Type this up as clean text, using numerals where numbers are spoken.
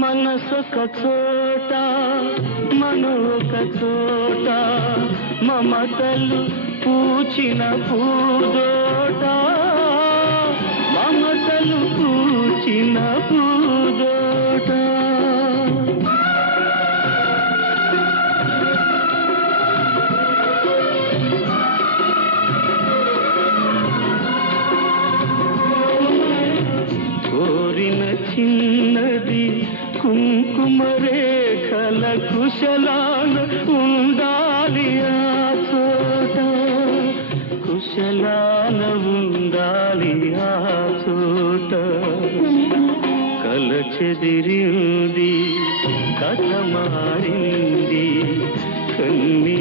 మనసొక చోట మనొక చోట మమతలు పూచిన పూదోట మమతలు పూచిన పూదోట కోరిన చిన్నది కుంకుమ రేఖల కుశలాన ఉండాలి ఆ చోట కుశలాన ఉండాలి ఆ చోట కల చెదిరింది కథ మారింది కన్నీ